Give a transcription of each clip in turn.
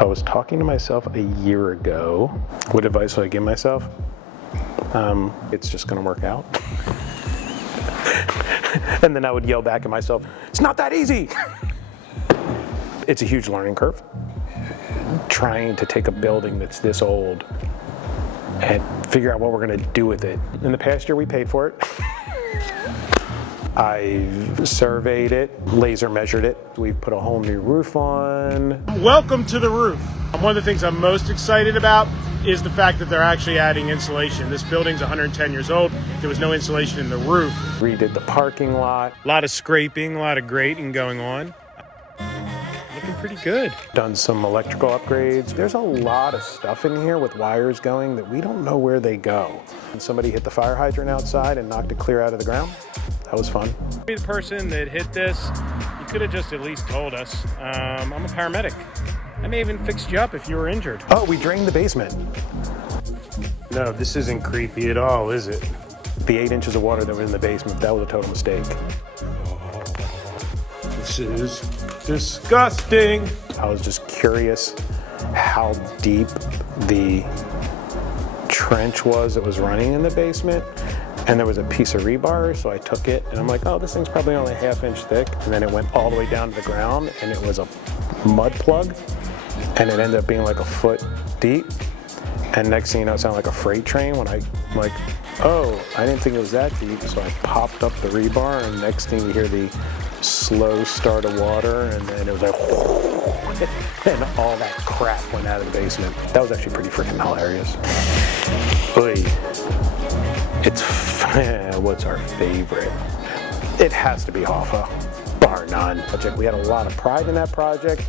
I was talking to myself a year ago. What advice would I give myself? It's just gonna work out. And then I would yell back at myself, it's not that easy. It's a huge learning curve. Trying to take a building that's this old and figure out what we're gonna do with it. In the past year, we paid for it. I surveyed it, laser measured it. We've put a whole new roof on. Welcome to the roof. One of the things I'm most excited about is the fact that they're actually adding insulation. This building's 110 years old. There was no insulation in the roof. Redid the parking lot. A lot of scraping, a lot of grating going on. Looking pretty good. Done some electrical upgrades. There's a lot of stuff in here with wires going that we don't know where they go. And somebody hit the fire hydrant outside and knocked it clear out of the ground. That was fun. Be the person that hit this, you could have just at least told us. I'm a paramedic. I may even fixed you up if you were injured. Oh, we drained the basement. No, this isn't creepy at all, is it? The 8 inches of water that was in the basement, that was a total mistake. This is disgusting. I was just curious how deep the trench was that was running in the basement. And there was a piece of rebar, so I took it and I'm like, oh, this thing's probably only 1/2 inch thick. And then it went all the way down to the ground and it was a mud plug. And it ended up being like 1 foot deep. And next thing you know, it sounded like a freight train when I'm like, oh, I didn't think it was that deep. So I popped up the rebar and next thing you hear the slow start of water and then it was like, and all that crap went out of the basement. That was actually pretty freaking hilarious. Oy. It's, what's our favorite? It has to be Hoffa, bar none. We had a lot of pride in that project.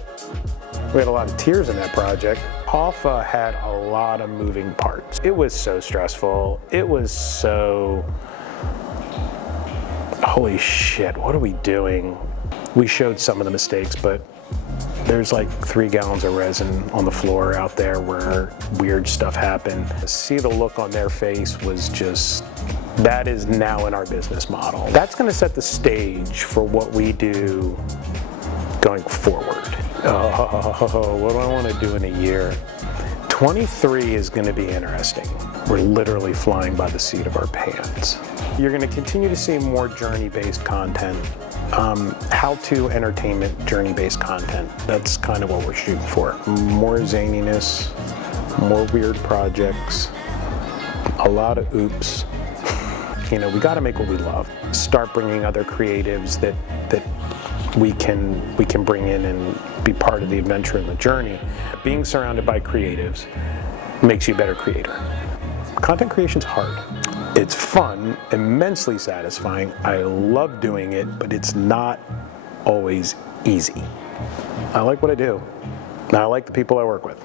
We had a lot of tears in that project. Hoffa had a lot of moving parts. It was so stressful. It was so, holy shit, what are we doing? We showed some of the mistakes, but there's like 3 gallons of resin on the floor out there where weird stuff happened. To see the look on their face was just, that is now in our business model. That's gonna set the stage for what we do going forward. Oh, what do I wanna do in a year? 23 is gonna be interesting. We're literally flying by the seat of our pants. You're gonna continue to see more journey-based content. How-to entertainment journey-based content. That's kind of what we're shooting for. More zaniness, more weird projects, a lot of oops. You know, we got to make what we love. Start bringing other creatives that we can bring in and be part of the adventure and the journey. Being surrounded by creatives makes you a better creator. Content creation's hard. It's fun, immensely satisfying. I love doing it, but it's not always easy. I like what I do, and I like the people I work with.